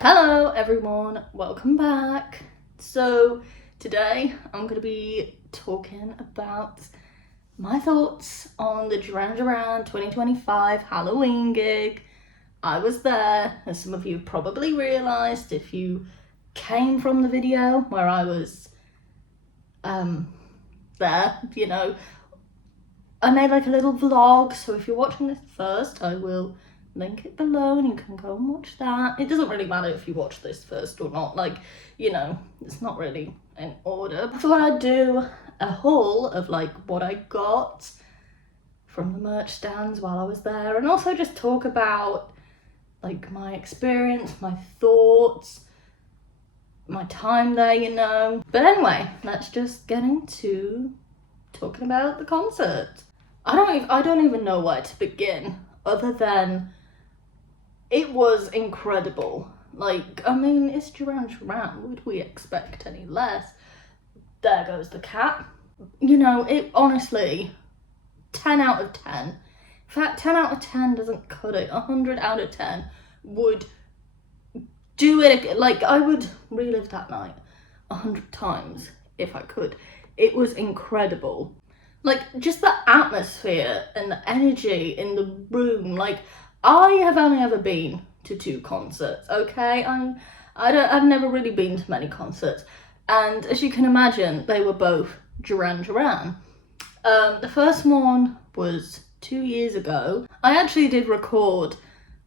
Hello everyone, welcome back. So today I'm going to be talking about my thoughts on the Duran Duran 2025 Halloween gig. I was there, as some of you probably realised if you came from the video where I was there, I made like a little vlog, so if you're watching this first, I will link it below and you can go and watch that. It doesn't really matter if you watch this first or not, it's not really in order. I thought I'd do a haul of like what I got from the merch stands while I was there, and also just talk about like my experience, my thoughts, my time there. But anyway, let's just get into talking about the concert. I don't even know where to begin other than it was incredible. It's Duran Duran. Would we expect any less? There goes the cat. It honestly, 10 out of 10. In fact, 10 out of 10 doesn't cut it. 100 out of 10 would do it again. I would relive that night 100 times if I could. It was incredible. Just the atmosphere and the energy in the room. I have only ever been to 2 concerts, okay? I've never really been to many concerts. And as you can imagine, they were both Duran Duran. The first one was 2 years ago. I actually did record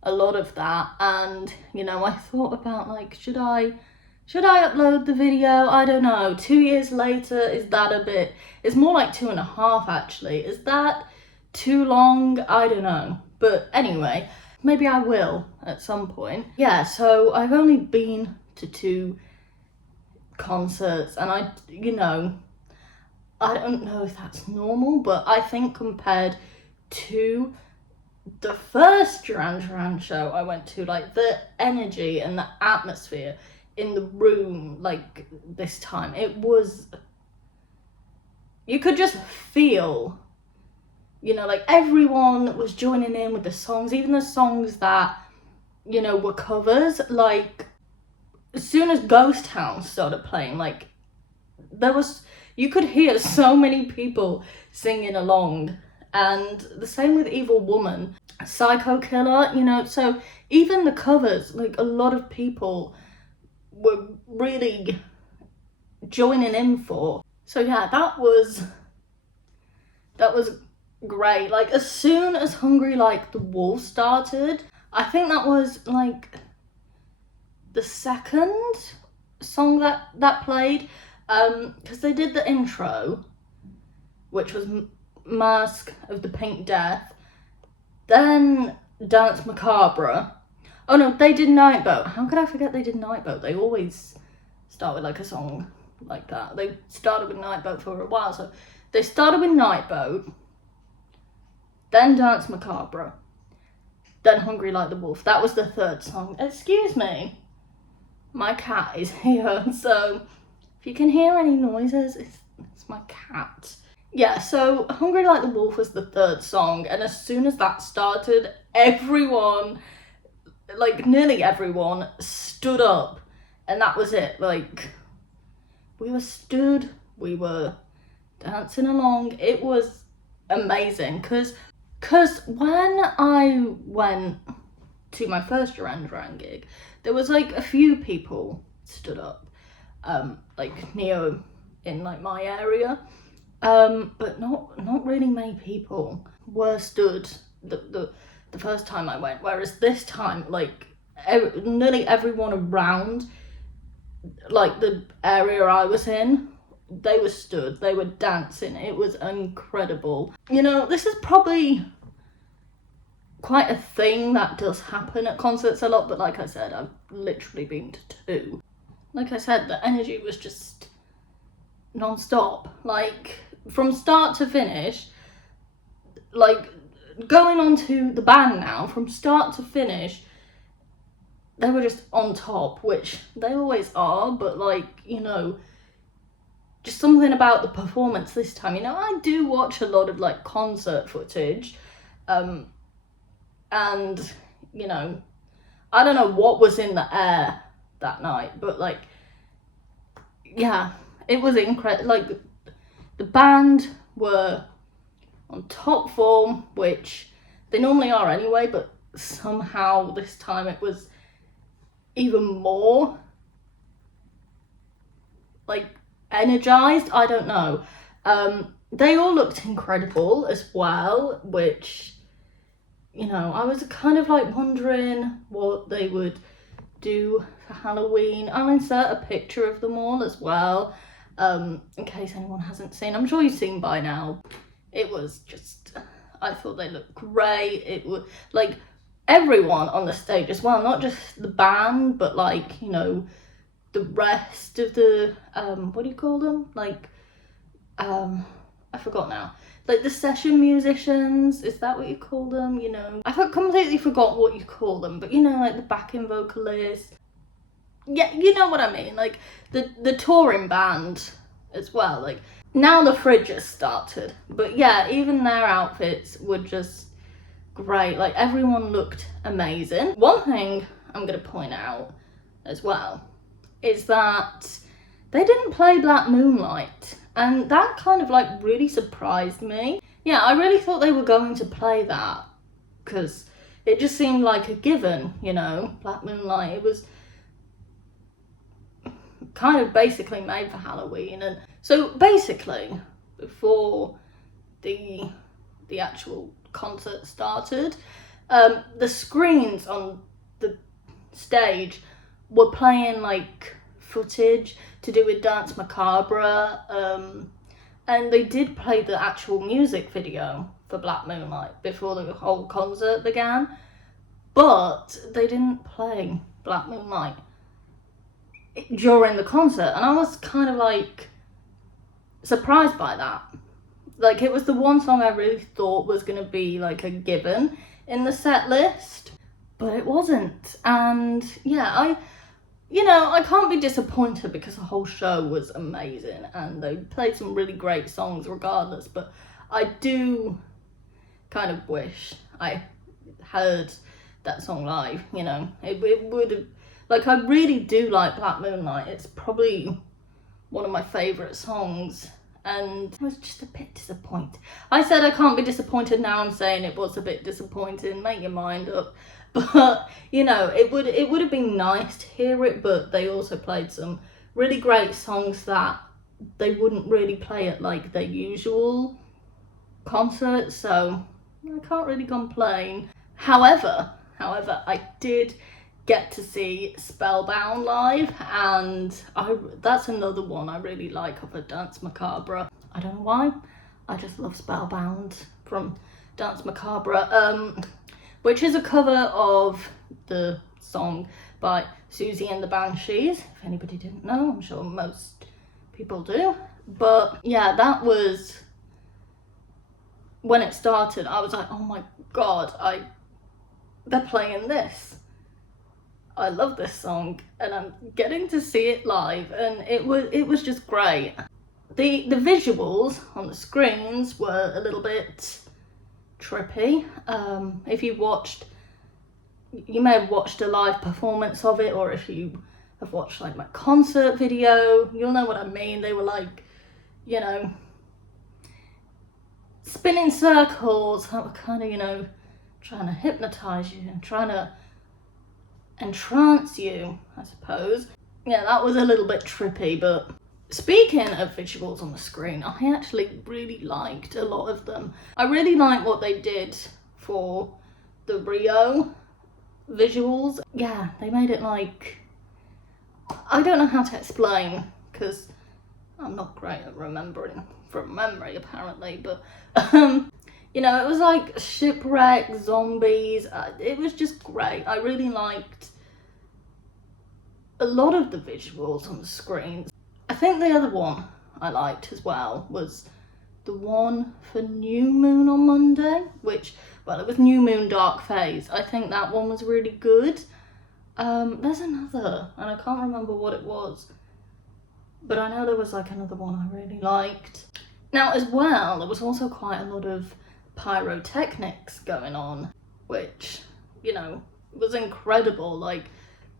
a lot of that, and, I thought about, should I upload the video? I don't know. 2 years later, is that a bit... It's more like 2.5 actually. Is that too long? I don't know. But anyway, maybe I will at some point. Yeah, so I've only been to 2 concerts, and I don't know if that's normal, but I think compared to the first Duran Duran show I went to, the energy and the atmosphere in the room, this time, it was, you could just feel, everyone was joining in with the songs, even the songs that, were covers. As soon as Ghost Town started playing, you could hear so many people singing along. And the same with Evil Woman, Psycho Killer, so even the covers, a lot of people were really joining in for. So yeah, that was great. As soon as Hungry Like the Wolf started, I think that was the second song that played, because they did the intro, which was Mask of the Pink Death, then Dance Macabre. Oh no, they did Night Boat. How could I forget they did Night Boat? They always start with a song like that. They started with Night Boat for a while, so they started with Night Boat, then Dance Macabre, then Hungry Like the Wolf. That was the third song. Excuse me, my cat is here, so if you can hear any noises, it's my cat. Yeah, so Hungry Like the Wolf was the third song, and as soon as that started, everyone, nearly everyone, stood up, and that was it. We were stood, we were dancing along. It was amazing, because when I went to my first Duran Duran gig, there was a few people stood up, Neo in my area, but not really many people were stood the first time I went, whereas this time, nearly everyone around, the area I was in, they were stood, they were dancing. It was incredible. This is probably quite a thing that does happen at concerts a lot, but like I said, I've literally been to 2. Like I said, the energy was just non-stop. From start to finish, going on to the band now, from start to finish, they were just on top, which they always are, but just something about the performance this time. I do watch a lot of concert footage, and I don't know what was in the air that night, but like, yeah, it was incredible. Like, the band were on top form, which they normally are anyway, but somehow this time it was even more like energized. I don't know. They all looked incredible as well, which, you know, I was kind of like wondering what they would do for Halloween. I'll insert a picture of them all as well, in case anyone hasn't seen. I'm sure you've seen by now. It was just, I thought they looked great. It was like everyone on the stage as well, not just the band, but like, you know, the rest of the, what do you call them? Like, I forgot now. Like the session musicians, is that what you call them? You know, I completely forgot what you call them, but you know, like the backing vocalists. Yeah, you know what I mean. Like the touring band as well. Like now the fridge has started, but yeah, even their outfits were just great. Like everyone looked amazing. One thing I'm gonna point out as well is that they didn't play Black Moonlight, and that kind of like really surprised me. Yeah, I really thought they were going to play that because it just seemed like a given, you know, Black Moonlight. It was kind of basically made for Halloween, and so basically before the actual concert started, the screens on the stage were playing like footage to do with Dance Macabre, and they did play the actual music video for Black Moonlight before the whole concert began, but they didn't play Black Moonlight during the concert, and I was kind of like surprised by that. Like, it was the one song I really thought was going to be like a given in the set list, but it wasn't. And yeah, I can't be disappointed because the whole show was amazing and they played some really great songs regardless, but I do kind of wish I heard that song live, you know. It would have, like, I really do like Black Moonlight. It's probably one of my favourite songs, and I was just a bit disappointed. I said I can't be disappointed, now I'm saying it was a bit disappointing. Make your mind up. But, you know, it would have been nice to hear it, but they also played some really great songs that they wouldn't really play at like their usual concerts, so I can't really complain. However, I did get to see Spellbound live, and that's another one I really like of a Dance Macabre. I don't know why, I just love Spellbound from Dance Macabre, which is a cover of the song by Susie and the Banshees. If anybody didn't know, I'm sure most people do. But yeah, that was, when it started, I was like, oh my god, they're playing this. I love this song, and I'm getting to see it live, and it was just great. The visuals on the screens were a little bit trippy. If you watched, you may have watched a live performance of it, or if you have watched like my concert video, you'll know what I mean. They were like, you know, spinning circles that were kind of, you know, trying to hypnotize you and trying to entrance you, I suppose. Yeah, that was a little bit trippy, but speaking of visuals on the screen, I actually really liked a lot of them. I really like what they did for the Rio visuals. Yeah, they made it like, I don't know how to explain because I'm not great at remembering from memory apparently, but you know, it was like shipwreck, zombies. It was just great. I really liked a lot of the visuals on the screens. I think the other one I liked as well was the one for New Moon on Monday, which, well, it was New Moon Dark Phase. I think that one was really good. There's another, and I can't remember what it was, but I know there was like another one I really liked. Now as well, there was also quite a lot of pyrotechnics going on, which, you know, was incredible. Like,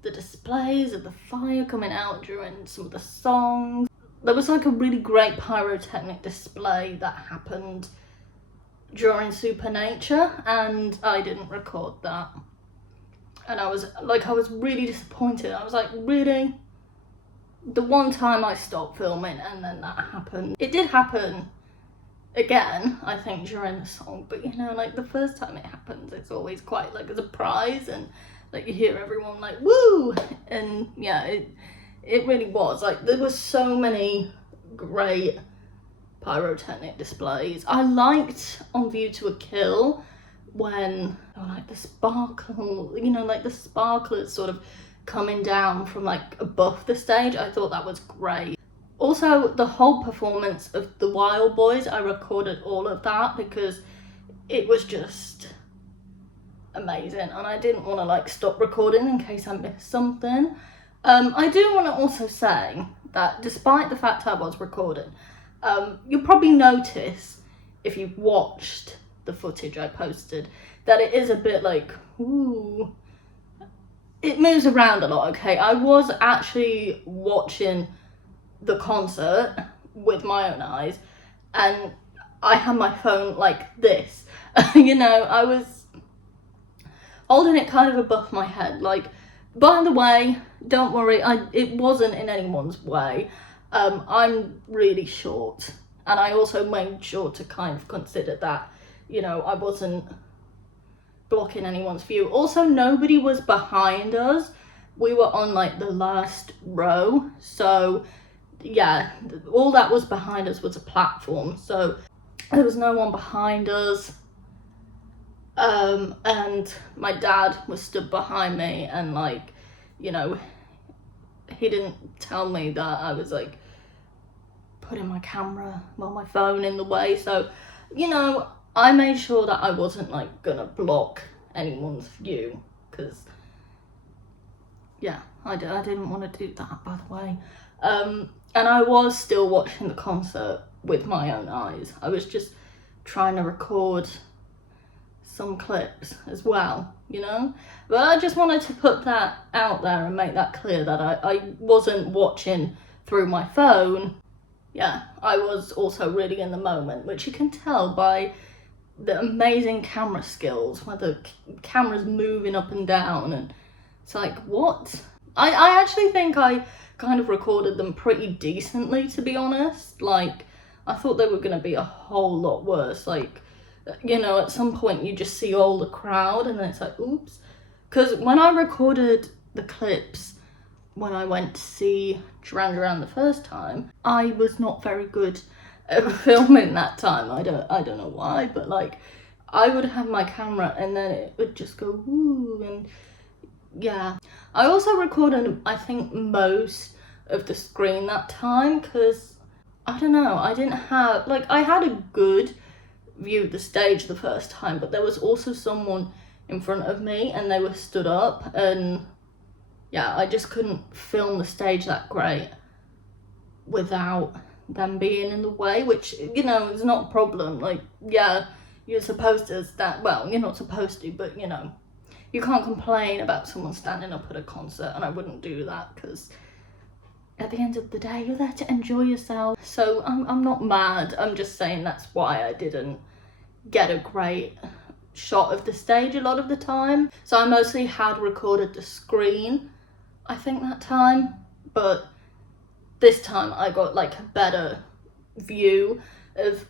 the displays of the fire coming out during some of the songs. There was like a really great pyrotechnic display that happened during Supernature, and I didn't record that. And I was really disappointed. I was like, really? The one time I stopped filming and then that happened. It did happen again, I think, during the song, but you know, like the first time it happens, it's always quite like a surprise, and like you hear everyone like, woo! And yeah, it really was. Like, there were so many great pyrotechnic displays. I liked On View to a Kill when like the sparkle, you know, like the sparklers sort of coming down from like above the stage. I thought that was great. Also, the whole performance of the Wild Boys, I recorded all of that because it was just amazing, and I didn't want to like stop recording in case I missed something. I do want to also say that despite the fact I was recording, you'll probably notice if you've watched the footage I posted that it is a bit like, ooh, it moves around a lot, okay? I was actually watching the concert with my own eyes, and I had my phone like this. You know, I was holding it kind of above my head. Like, by the way, don't worry, it wasn't in anyone's way. I'm really short, and I also made sure to kind of consider that, you know, I wasn't blocking anyone's view. Also, nobody was behind us. We were on like the last row, so yeah, all that was behind us was a platform, so there was no one behind us. And my dad was stood behind me, and like, you know, he didn't tell me that I was like putting my phone in the way, so you know, I made sure that I wasn't like gonna block anyone's view, because yeah, I didn't want to do that, by the way. And I was still watching the concert with my own eyes. I was just trying to record some clips as well, you know? But I just wanted to put that out there and make that clear that I wasn't watching through my phone. Yeah, I was also really in the moment, which you can tell by the amazing camera skills, where the camera's moving up and down, and it's like, what? I actually think I kind of recorded them pretty decently, to be honest. Like, I thought they were going to be a whole lot worse. Like, you know, at some point you just see all the crowd and then it's like, oops. Because when I recorded the clips when I went to see Duran Duran the first time, I was not very good at filming that time. I don't know why, but like, I would have my camera and then it would just go woo, and yeah. I also recorded, I think, most of the screen that time, because I don't know, I didn't have, like, I had a good view of the stage the first time, but there was also someone in front of me and they were stood up, and yeah, I just couldn't film the stage that great without them being in the way, which, you know, is not a problem. Like, yeah, you're supposed to stand, well, you're not supposed to, but you know, you can't complain about someone standing up at a concert, and I wouldn't do that, because at the end of the day, you're there to enjoy yourself. So I'm not mad, I'm just saying that's why I didn't get a great shot of the stage a lot of the time. So I mostly had recorded the screen, I think, that time, but this time I got like a better view of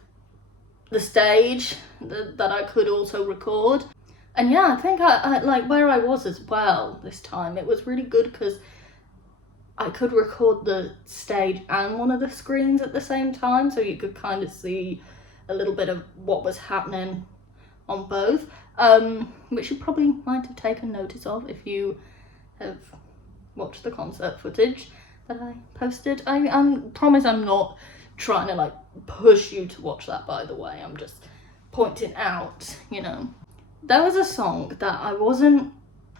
the stage that I could also record. And yeah, I think I like where I was as well this time, it was really good because I could record the stage and one of the screens at the same time, so you could kind of see a little bit of what was happening on both, which you probably might have taken notice of if you have watched the concert footage that I posted. I promise I'm not trying to like push you to watch that, by the way, I'm just pointing out, you know. There was a song that I wasn't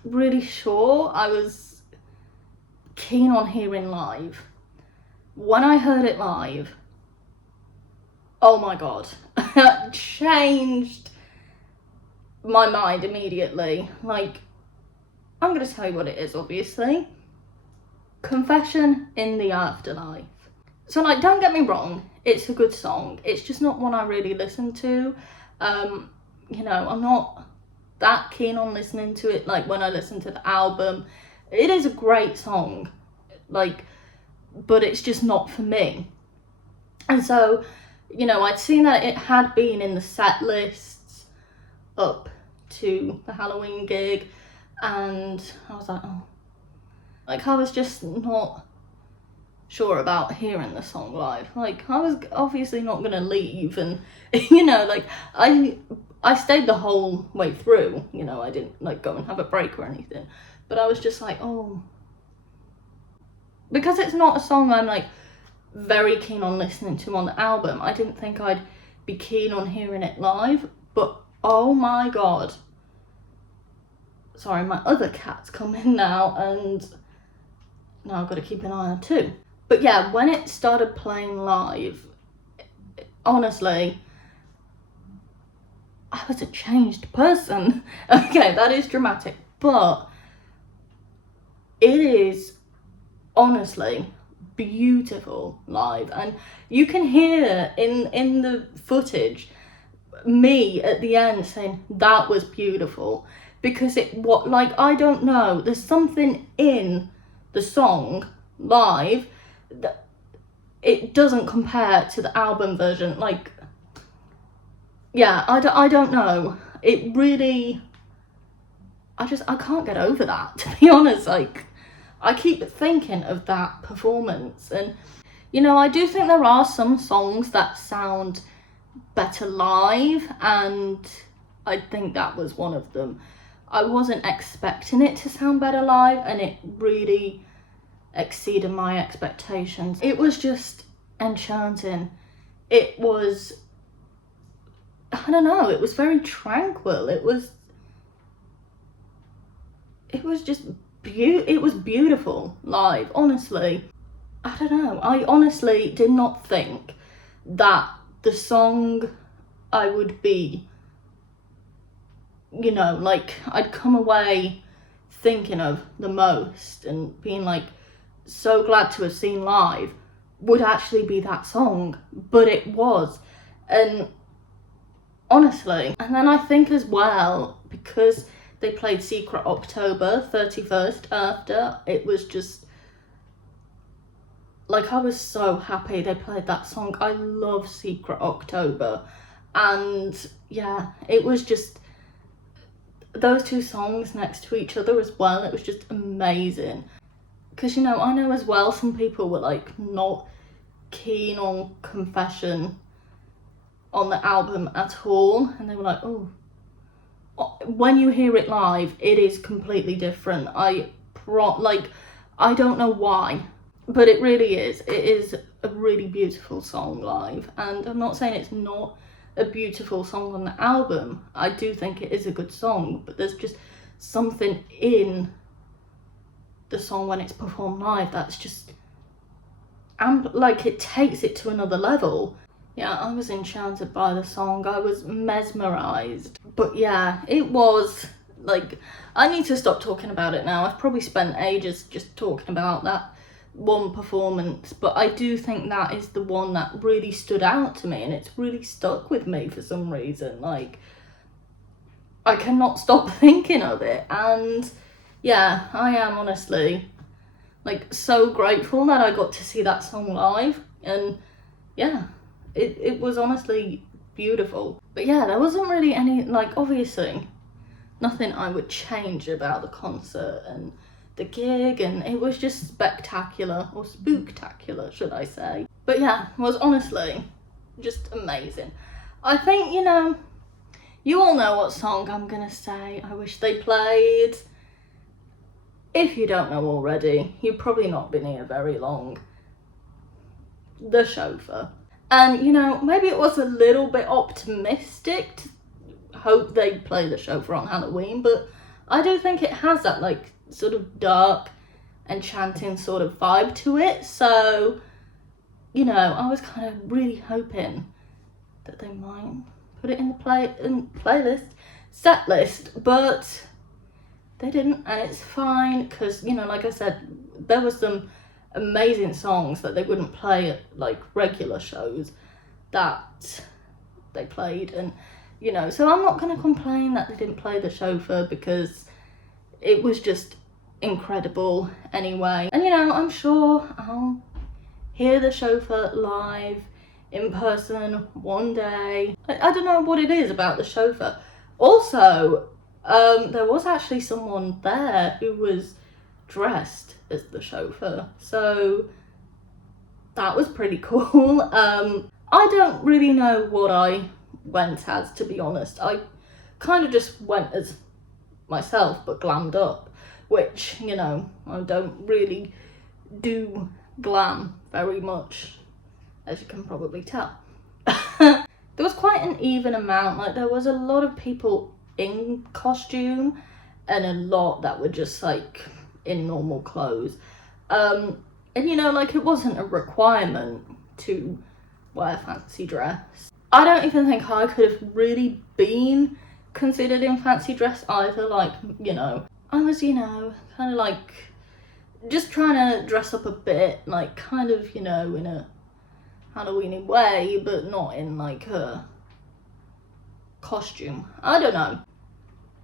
really sure I was keen on hearing live. When I heard it live, oh my god, changed my mind immediately. Like, I'm going to tell you what it is, obviously. Confession in the Afterlife. So, like, don't get me wrong, it's a good song. It's just not one I really listen to. You know, I'm not that keen on listening to it, like, when I listen to the album. It is a great song, like, but it's just not for me. And so, you know, I'd seen that it had been in the set lists up to the Halloween gig, and I was like, oh. Like, I was just not sure about hearing the song live. Like, I was obviously not gonna leave, and, you know, like, I stayed the whole way through, you know, I didn't, like, go and have a break or anything, but I was just like, oh. Because it's not a song I'm, like, very keen on listening to on the album, I didn't think I'd be keen on hearing it live, but oh my god. Sorry, my other cat's come in now, and now I've got to keep an eye on too. But yeah, when it started playing live, honestly, I was a changed person. Okay, that is dramatic, but it is honestly beautiful live, and you can hear in the footage me at the end saying that was beautiful, because I don't know, there's something in the song live that it doesn't compare to the album version. Like, yeah, I don't know, it really, I can't get over that, to be honest. Like, I keep thinking of that performance, and you know, I do think there are some songs that sound better live, and I think that was one of them. I wasn't expecting it to sound better live, and it really exceeded my expectations. It was just enchanting. It was, I don't know, it was very tranquil. It was just it was beautiful live, honestly. I don't know, I honestly did not think that the song I would be, you know, like, I'd come away thinking of the most and being like so glad to have seen live would actually be that song, but it was. And honestly, and then I think as well, because they played Secret October 31st after, it was just like, I was so happy they played that song. I love Secret October, and yeah, it was just those two songs next to each other as well, it was just amazing. Because, you know, I know as well some people were like not keen on Confession on the album at all, and they were like, oh, when you hear it live it is completely different. I don't know why, but it really is. It is a really beautiful song live, and I'm not saying it's not a beautiful song on the album. I do think it is a good song, but there's just something in the song when it's performed live that's just like, it takes it to another level. Yeah, I was enchanted by the song. I was mesmerized. But yeah, it was like, I need to stop talking about it now. I've probably spent ages just talking about that one performance, but I do think that is the one that really stood out to me, and it's really stuck with me for some reason. Like, I cannot stop thinking of it, and yeah, I am honestly like so grateful that I got to see that song live, and yeah, it was honestly beautiful. But yeah, there wasn't really any, like, obviously nothing I would change about the concert and the gig, and it was just spectacular, or spooktacular should I say. But yeah, it was honestly just amazing. I think, you know, you all know what song I'm gonna say I wish they played. If you don't know already, you've probably not been here very long. The Chauffeur. And, you know, maybe it was a little bit optimistic to hope they'd play The Chauffeur on Halloween, but I do think it has that, like, sort of dark, enchanting sort of vibe to it. So, you know, I was kind of really hoping that they might put it in the playlist, set list, but they didn't, and it's fine, because, you know, like I said, there was some amazing songs that they wouldn't play at like regular shows that they played, and you know, so I'm not going to complain that they didn't play The Chauffeur, because it was just incredible anyway. And you know, I'm sure I'll hear The Chauffeur live in person one day. I don't know what it is about The Chauffeur. Also, there was actually someone there who was dressed as The Chauffeur, so that was pretty cool. I don't really know what I went as, to be honest. I kind of just went as myself, but glammed up, which, you know, I don't really do glam very much, as you can probably tell. There was quite an even amount, like there was a lot of people in costume and a lot that were just like in normal clothes. And you know, like it wasn't a requirement to wear fancy dress. I don't even think I could have really been considered in fancy dress either. Like, you know, I was, you know, kind of like just trying to dress up a bit, like kind of, you know, in a Halloweeny way, but not in like a costume. I don't know.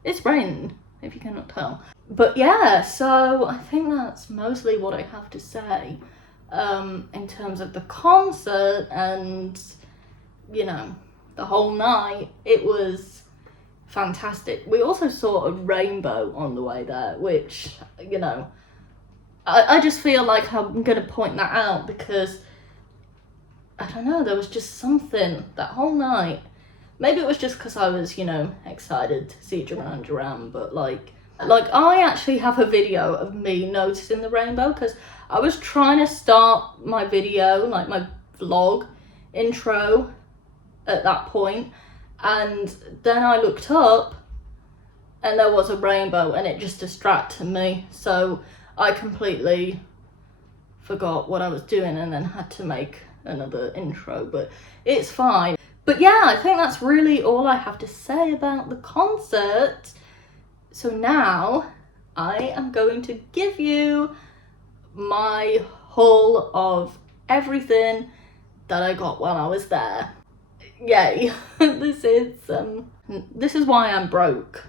It's raining, if you cannot tell. But yeah, so I think that's mostly what I have to say in terms of the concert and, you know, the whole night. It was fantastic. We also saw a rainbow on the way there, which, you know, I just feel like I'm going to point that out because, I don't know, there was just something that whole night. Maybe it was just because I was, you know, excited to see Duran Duran, but like I actually have a video of me noticing the rainbow, because I was trying to start my video, like my vlog intro at that point, and then I looked up and there was a rainbow and it just distracted me, so I completely forgot what I was doing and then had to make another intro, but it's fine. But yeah, I think that's really all I have to say about the concert. So now I am going to give you my haul of everything that I got while I was there. Yay. This is why I'm broke.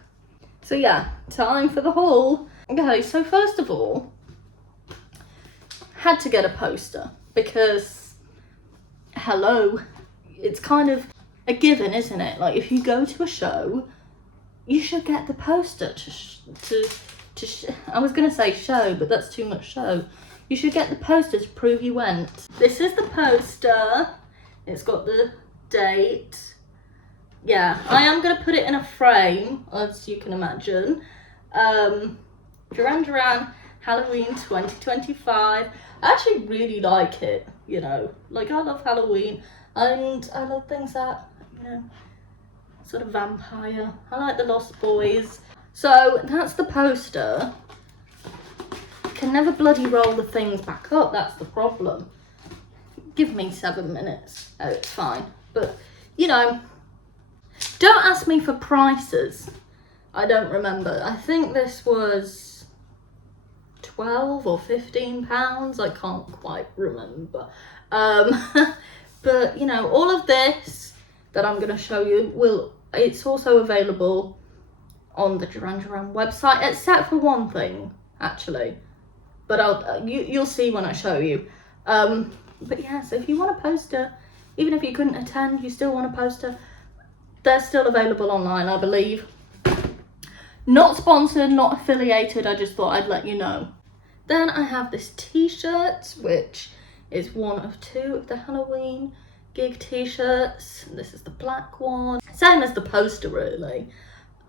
So yeah, time for the haul. Okay, so first of all, had to get a poster because, hello, it's kind of a given, isn't it? Like if you go to a show, you should get the poster I was gonna say show, but that's too much show. You should get the poster to prove you went. This is the poster. It's got the date. Yeah, I am gonna put it in a frame, as you can imagine. Duran Duran Halloween 2025. I actually really like it, you know. Like I love Halloween and I love things that, you know, sort of vampire. I like the Lost Boys. So that's the poster. Can never bloody roll the things back up, that's the problem. Give me 7 minutes. Oh, it's fine. But, you know, don't ask me for prices. I don't remember. I think this was 12 or 15 pounds. I can't quite remember. But, you know, all of this that I'm going to show you it's also available on the Duran Duran website, except for one thing, actually. But you'll see when I show you. But yeah, so if you want a poster, even if you couldn't attend, you still want a poster, they're still available online, I believe. Not sponsored, not affiliated, I just thought I'd let you know. Then I have this t-shirt, which is one of 2 of the Halloween gig t-shirts. This is the black one. Same as the poster, really.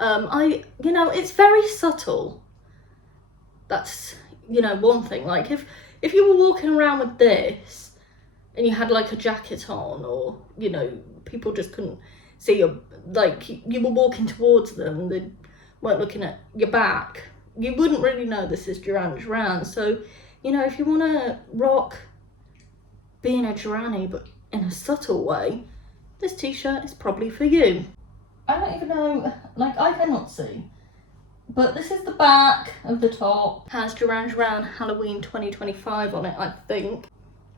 You know, it's very subtle. That's, you know, one thing. Like if you were walking around with this and you had like a jacket on, or, you know, people just couldn't see your, like you were walking towards them and they weren't looking at your back, you wouldn't really know this is Duran Duran. So, you know, if you want to rock being a Duranie but in a subtle way, this t-shirt is probably for you. I don't even know, like I cannot see But this is the back of the top. Has Duran Duran Halloween 2025 on it, I think.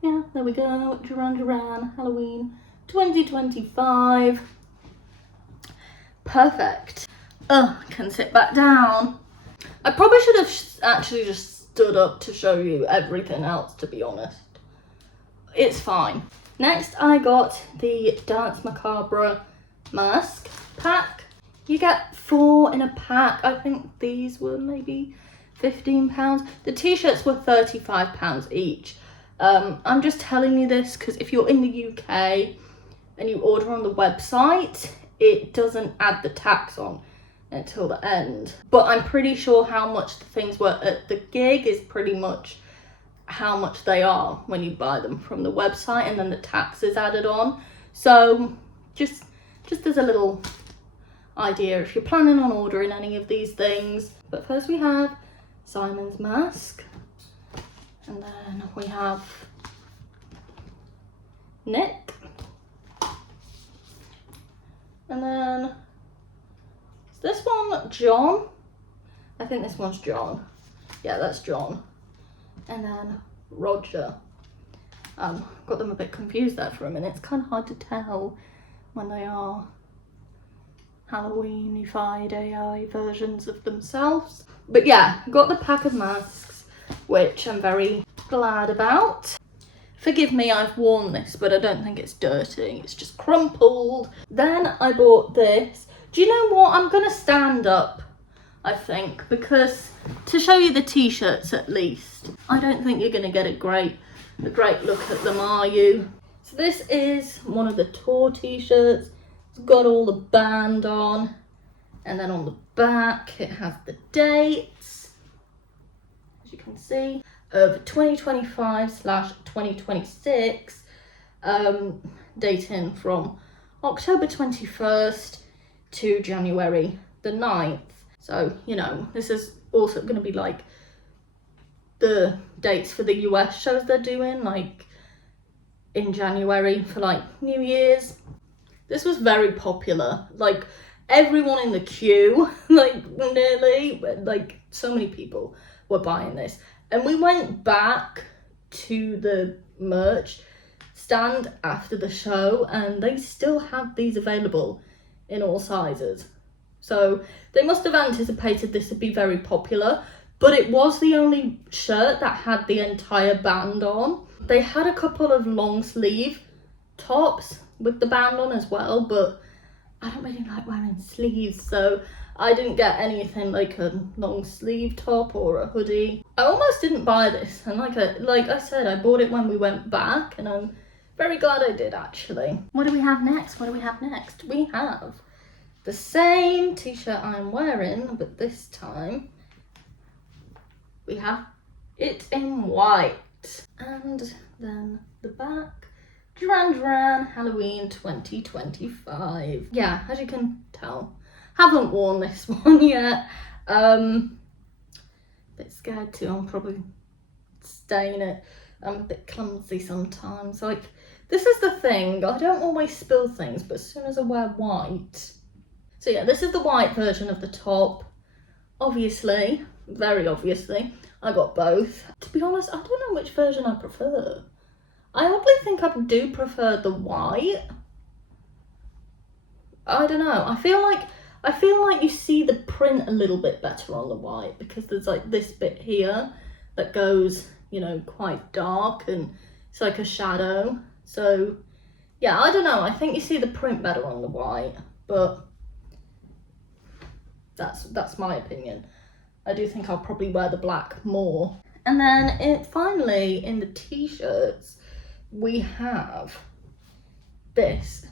Yeah, there we go. Duran Duran Halloween 2025. Perfect. Can sit back down. I probably should have actually just stood up to show you everything else, to be honest. It's fine. Next, I got the Dance Macabre mask pack. You get 4 in a pack. I think these were maybe £15. The t-shirts were £35 each. I'm just telling you this because if you're in the UK and you order on the website, it doesn't add the tax on until the end. But I'm pretty sure how much the things were at the gig is pretty much how much they are when you buy them from the website, and then the tax is added on. So just as a little idea if you're planning on ordering any of these things. But first we have Simon's mask, and then we have Nick, and then is this one John? I think this one's John. Yeah, that's John. And then Roger. Got them a bit confused there for a minute. It's kind of hard to tell when they are Halloween-ified AI versions of themselves. But yeah, got the pack of masks, which I'm very glad about. Forgive me, I've worn this, but I don't think it's dirty. It's just crumpled. Then I bought this. Do you know what? I'm gonna stand up, I think, because to show you the t-shirts at least, I don't think you're gonna get a great look at them, are you? So this is one of the tour t-shirts. It's got all the band on, and then on the back it has the dates, as you can see, of 2025/2026, dating from October 21st to January the 9th. So, you know, this is also going to be like the dates for the US shows they're doing, like in January for like New Year's. This was very popular. Like everyone in the queue, like nearly, like so many people were buying this. And we went back to the merch stand after the show, and they still have these available in all sizes. So they must have anticipated this would be very popular, but it was the only shirt that had the entire band on. They had a couple of long sleeve tops with the band on as well, but I don't really like wearing sleeves, so I didn't get anything like a long sleeve top or a hoodie. I almost didn't buy this, and like I said, I bought it when we went back, and I'm very glad I did actually. What do we have next? We have the same t-shirt I'm wearing, but this time we have it in white. And then the back, Duran Duran Halloween 2025. Yeah, as you can tell, haven't worn this one yet. Bit scared to, I'll probably stain it. I'm a bit clumsy sometimes. Like, this is the thing, I don't always spill things, but as soon as I wear white. So yeah, this is the white version of the top. Obviously, very obviously, I got both. To be honest, I don't know which version I prefer. I oddly think I do prefer the white. I don't know. I feel like you see the print a little bit better on the white, because there's like this bit here that goes, you know, quite dark, and it's like a shadow. So yeah, I don't know. I think you see the print better on the white, but that's my opinion. I do think I'll probably wear the black more. And then finally in the t-shirts, we have this.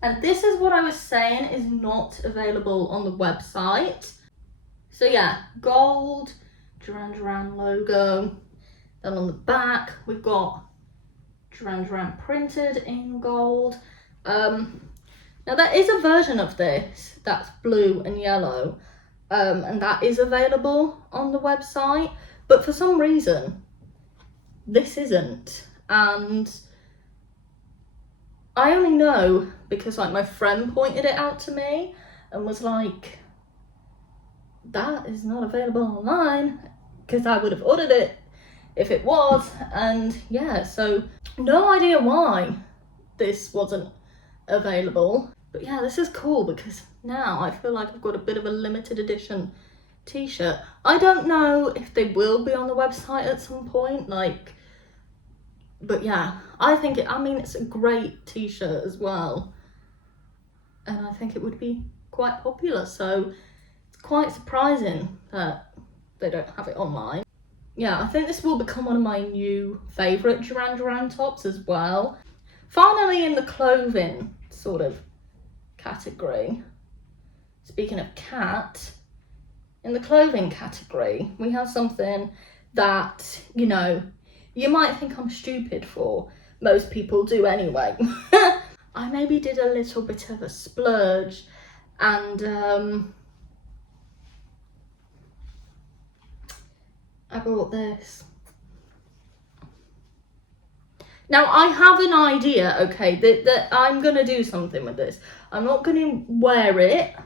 And this is what I was saying is not available on the website. So yeah, gold, Duran Duran logo. Then on the back, we've got Duran Duran printed in gold. Now there is a version of this that's blue and yellow, and that is available on the website, but for some reason this isn't. And I only know because like my friend pointed it out to me and was like, that is not available online, because I would have ordered it if it was. And yeah, so no idea why this wasn't available. But yeah, this is cool because now I feel like I've got a bit of a limited edition t-shirt. I don't know if they will be on the website at some point, like, but yeah, I think it's a great t-shirt as well, and I think it would be quite popular, so it's quite surprising that they don't have it online. Yeah, I think this will become one of my new favourite Duran Duran tops as well. Finally, in the clothing sort of category, speaking of cat, in the clothing category, we have something that, you know, you might think I'm stupid for. Most people do anyway. I maybe did a little bit of a splurge, and I bought this. Now, I have an idea, okay, that I'm going to do something with this. I'm not going to wear it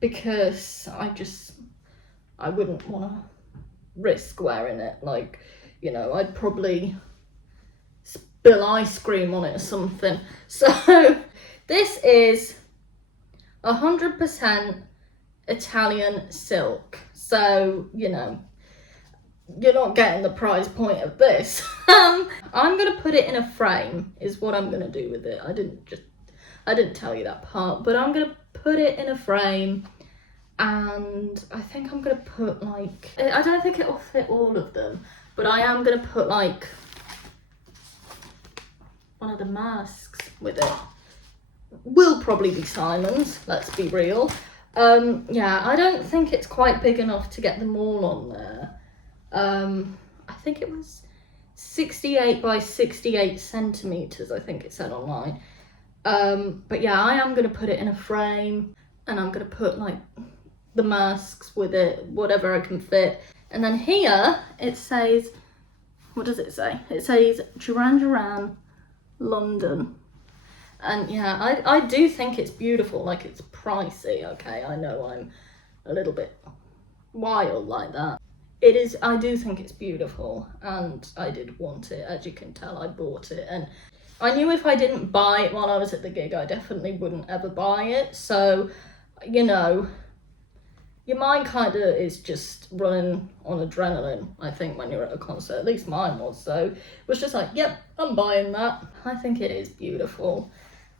because I wouldn't want to risk wearing it. Like, you know, I'd probably spill ice cream on it or something. So, this is 100% Italian silk. So, you know, you're not getting the prize point of this. I'm gonna put it in a frame is what I'm gonna do with it. I didn't tell you that part, but I'm gonna put it in a frame, and I think I'm gonna put like, I don't think it'll fit all of them, but I am gonna put like one of the masks with it. Will probably be Simon's, let's be real. Yeah, I don't think it's quite big enough to get them all on there. I think it was 68 by 68 centimeters, I think it said online. But yeah, I am going to put it in a frame, and I'm going to put like the masks with it, whatever I can fit. And then here it says, what does it say? It says Duran Duran, London. And yeah, I do think it's beautiful. Like, it's pricey, okay? I know I'm a little bit wild like that. It is, I do think it's beautiful, and I did want it. As you can tell, I bought it, and I knew if I didn't buy it while I was at the gig, I definitely wouldn't ever buy it. So, you know, your mind kind of is just running on adrenaline, I think, when you're at a concert. At least mine was. So it was just like, yep, I'm buying that. I think it is beautiful,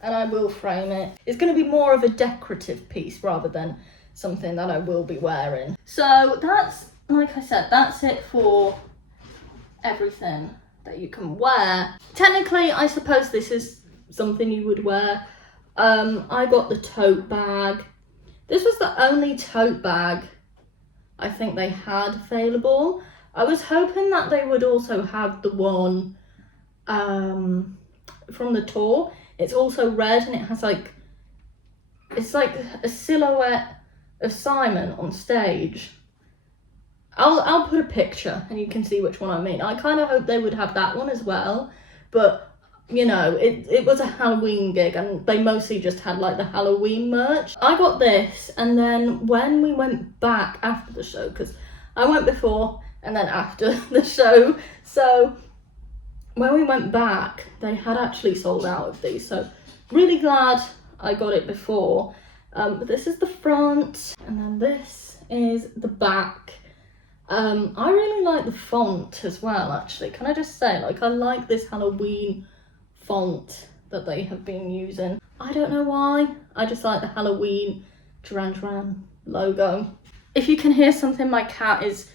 and I will frame it. It's going to be more of a decorative piece rather than something that I will be wearing. So that's, like I said, that's it for everything that you can wear. Technically, I suppose this is something you would wear. I got the tote bag. This was the only tote bag I think they had available. I was hoping that they would also have the one from the tour. It's also red, and it has like, it's like a silhouette of Simon on stage. I'll put a picture and you can see which one I mean. I kind of hope they would have that one as well, but you know, it was a Halloween gig, and they mostly just had like the Halloween merch. I got this, and then when we went back after the show, because I went before and then after the show, so when we went back, they had actually sold out of these, so really glad I got it before. But this is the front, and then this is the back. I really like the font as well, actually. Can I just say, like, I like this Halloween font that they have been using. I don't know why, I just like the Halloween Duran Duran logo. If you can hear something, my cat is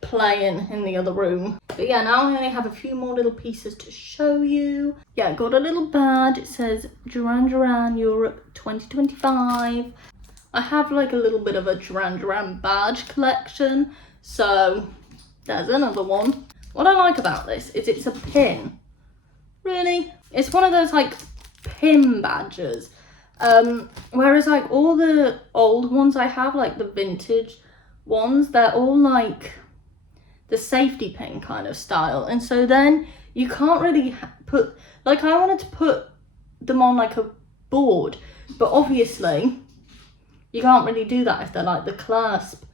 playing in the other room. But yeah, now I only have a few more little pieces to show you. Yeah, got a little badge. It says Duran Duran Europe 2025. I have like a little bit of a Duran Duran badge collection, so there's another one. What I like about this is it's a pin. Really? It's one of those like pin badges. Whereas like all the old ones I have, like the vintage ones, they're all like the safety pin kind of style. And so then you can't really put, like I wanted to put them on like a board, but obviously you can't really do that if they're like the clasp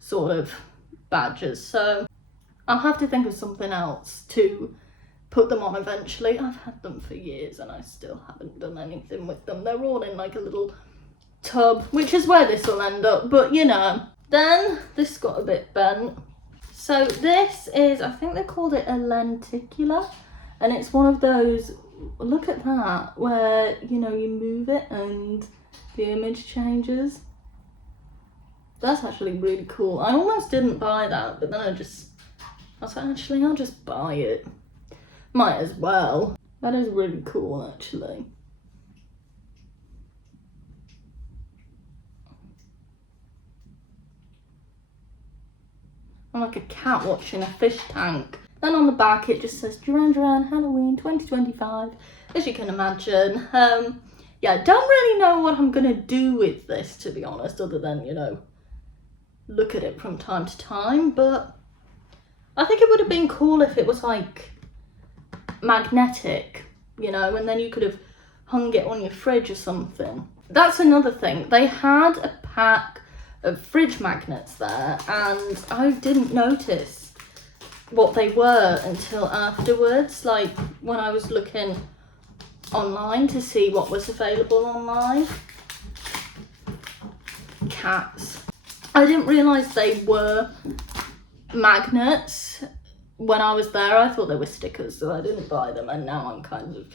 sort of badges. So I'll have to think of something else to put them on eventually. I've had them for years and I still haven't done anything with them. They're all in like a little tub, which is where this will end up, but you know. Then this got a bit bent. So this is, I think they called it a lenticular, and it's one of those, look at that, where, you know, you move it and the image changes. That's actually really cool. I almost didn't buy that, but then I was like, actually, I'll just buy it. Might as well. That is really cool, actually. I'm like a cat watching a fish tank. Then on the back it just says Duran Duran Halloween 2025, as you can imagine. Yeah, I don't really know what I'm gonna do with this, to be honest, other than, you know, look at it from time to time, but I think it would have been cool if it was like magnetic, you know, and then you could have hung it on your fridge or something. That's another thing. They had a pack of fridge magnets there and I didn't notice what they were until afterwards, like when I was looking online to see what was available online. Cats. I didn't realise they were magnets when I was there. I thought they were stickers, so I didn't buy them, and now I'm kind of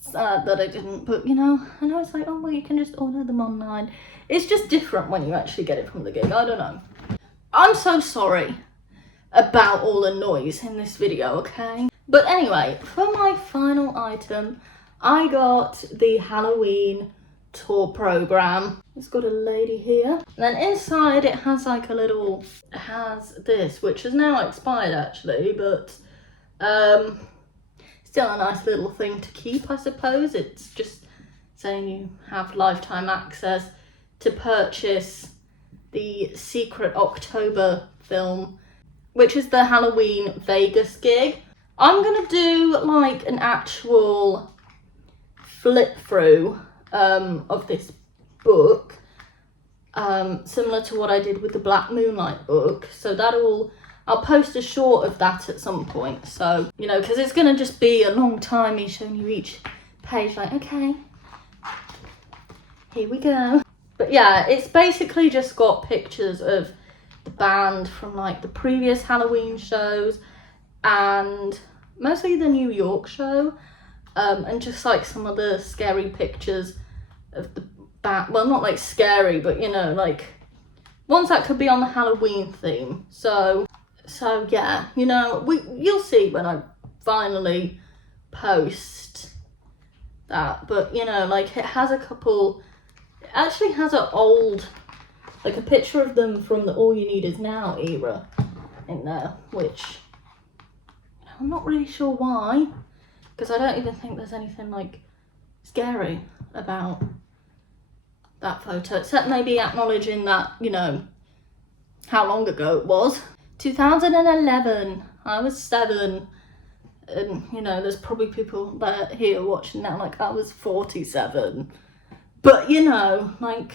sad that I didn't, but you know, and I was like, oh well, you can just order them online. It's just different when you actually get it from the gig. I don't know. I'm so sorry about all the noise in this video, okay? But anyway, for my final item, I got the Halloween tour program. It's got a lady here. And then inside it has like a little, it has this, which is now expired actually, but still a nice little thing to keep, I suppose. It's just saying you have lifetime access to purchase the Secret October film, which is the Halloween Vegas gig. I'm gonna do like an actual flip through of this book, similar to what I did with the Black Moonlight book. So I'll post a short of that at some point. So, you know, because it's gonna just be a long time me showing you each page, like, okay, here we go. But yeah, it's basically just got pictures of the band from like the previous Halloween shows and mostly the New York show, and just like some of the scary pictures of the band. Well, not like scary, but you know, like ones that could be on the Halloween theme. So yeah, you know, you'll see when I finally post that. But you know, like it has a couple. It actually has an old, like a picture of them from the All You Need Is Now era in there, which I'm not really sure why, because I don't even think there's anything like scary about that photo, except maybe acknowledging that, you know, how long ago it was. 2011, I was 7, and you know, there's probably people that are here watching now like I was 47. But you know, like,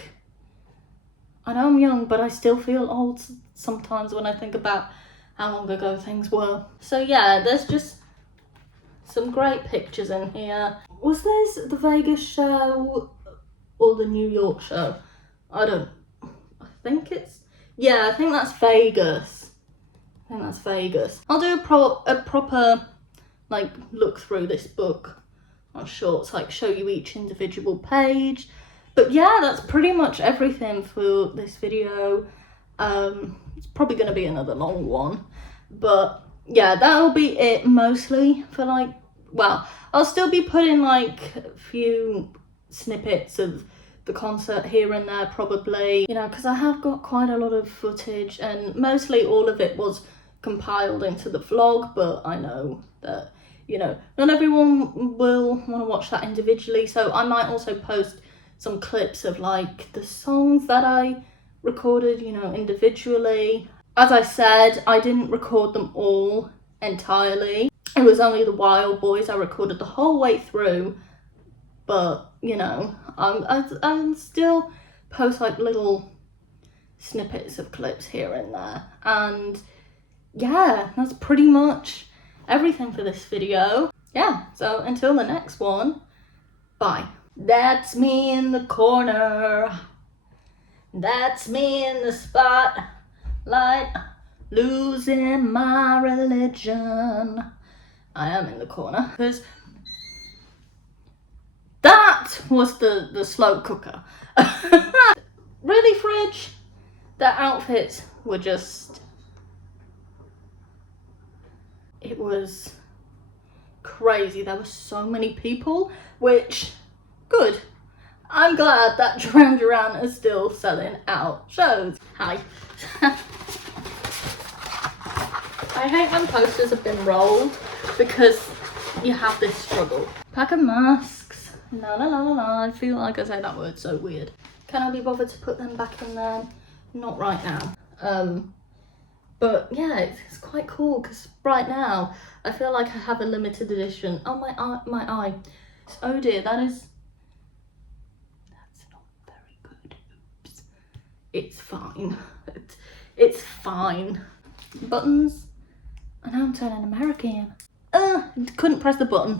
I know I'm young, but I still feel old sometimes when I think about how long ago things were. So yeah, there's just some great pictures in here. Was this the Vegas show or the New York show? I think it's, yeah, I think that's Vegas. I'll do a proper like look through this book on shorts, like show you each individual page. But yeah, that's pretty much everything for this video. It's probably going to be another long one, but yeah, that'll be it mostly for like, well, I'll still be putting like a few snippets of the concert here and there probably, you know, because I have got quite a lot of footage and mostly all of it was compiled into the vlog, but I know that, you know, not everyone will want to watch that individually, so I might also post some clips of like the songs that I recorded, you know, individually. As I said, I didn't record them all entirely. It was only the Wild Boys I recorded the whole way through, but you know, I'm still post like little snippets of clips here and there. And yeah, that's pretty much everything for this video. Yeah, so until the next one, bye. That's me in the corner. That's me in the spotlight, losing my religion. I am in the corner because that was the slow cooker. Really, Fridge? The outfits were just... It was crazy. There were so many people, which, good. I'm glad that Duran Duran is still selling out shows. Hi. I hate when posters have been rolled because you have this struggle. Pack of masks. La la la la la. I feel like I say that word so weird. Can I be bothered to put them back in there? Not right now. But yeah, it's quite cool because right now I feel like I have a limited edition. Oh, my eye. Oh dear, that's not very good. Oops. It's fine. It's fine. Buttons. And now I'm turning American. Couldn't press the button.